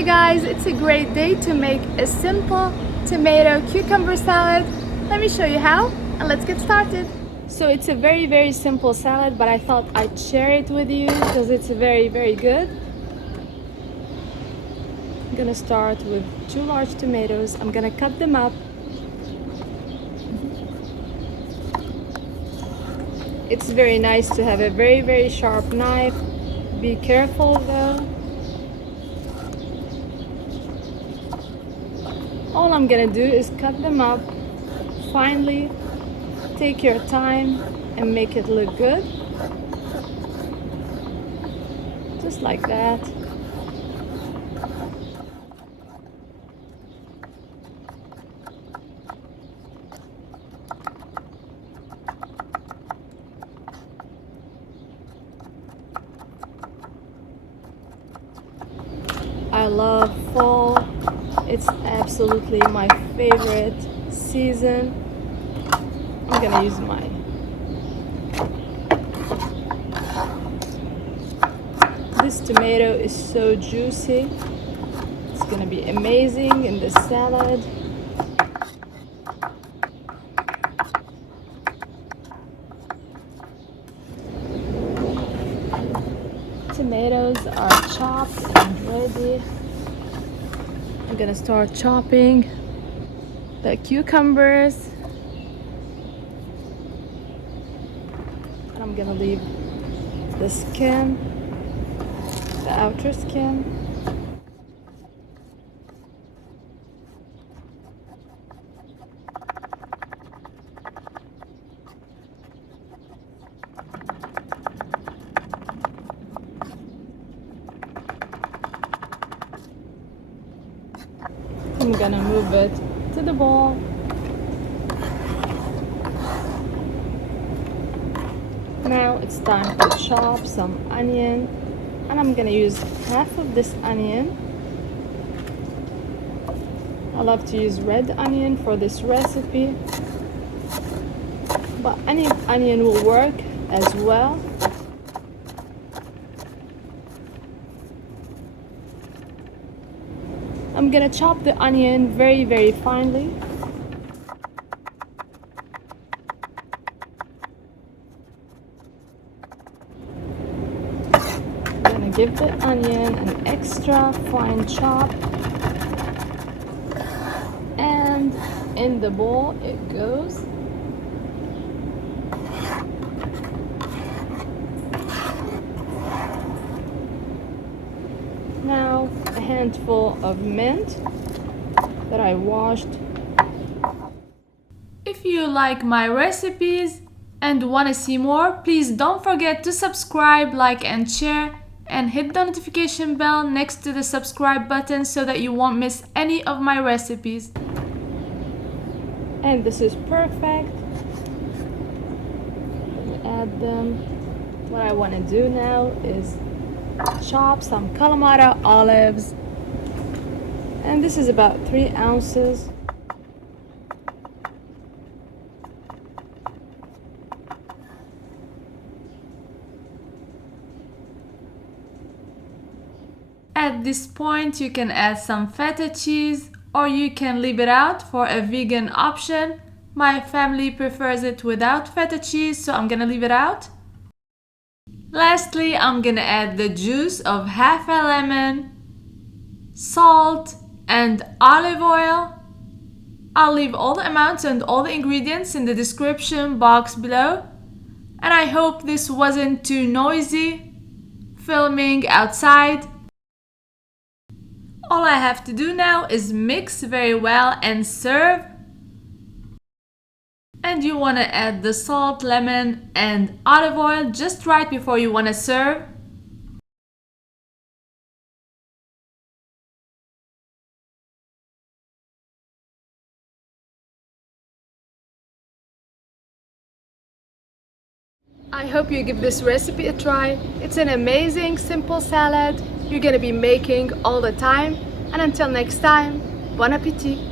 Hey guys, it's a great day to make a simple tomato cucumber salad. Let me show you how, and let's get started. So it's a very simple salad, but I thought I'd share it with you because it's very good. I'm gonna start with 2 large tomatoes. I'm gonna cut them up. It's very nice to have a very sharp knife. Be careful though. All I'm gonna do is cut them up finely. Take your time and make it look good. Just like that. I love fall. It's absolutely my favorite season. I'm gonna use this tomato is so juicy. It's gonna be amazing in this salad. Tomatoes are chopped and ready. I'm gonna start chopping the cucumbers. And I'm gonna leave the skin, the outer skin. I'm gonna move it to the bowl. Now it's time to chop some onion, and I'm gonna use half of this onion. I love to use red onion for this recipe, but any onion will work as well. I'm gonna chop the onion very finely. I'm gonna give the onion an extra fine chop, and in the bowl it goes. Now a handful of mint that I washed. If you like my recipes and want to see more, please don't forget to subscribe, like and share, and hit the notification bell next to the subscribe button so that you won't miss any of my recipes. And this is perfect. Add them. What I want to do now is chop some kalamata olives, and this is about 3 ounces. At this point you can add some feta cheese, or you can leave it out for a vegan option. My family prefers it without feta cheese, so I'm gonna leave it out. Lastly, I'm gonna add the juice of half a lemon, salt, and olive oil. I'll leave all the amounts and all the ingredients in the description box below. And I hope this wasn't too noisy filming outside. All I have to do now is mix very well and serve. And you want to add the salt, lemon, and olive oil just right before you want to serve. I hope you give this recipe a try. It's an amazing simple salad you're gonna be making all the time. And until next time, bon appétit!